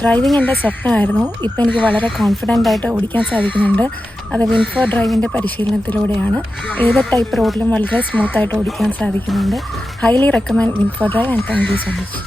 Driving എൻ്റെ സ്വപ്നമായിരുന്നു. ഇപ്പോൾ എനിക്ക് വളരെ കോൺഫിഡൻ്റ് ആയിട്ട് ഓടിക്കാൻ സാധിക്കുന്നുണ്ട്. അത് വിൻഫോർ ഡ്രൈവിൻ്റെ പരിശീലനത്തിലൂടെയാണ്. ഏത് ടൈപ്പ് റോഡിലും വളരെ സ്മൂത്തായിട്ട് ഓടിക്കാൻ സാധിക്കുന്നുണ്ട്. Highly recommend വിൻഫോർ drive and thank you so much.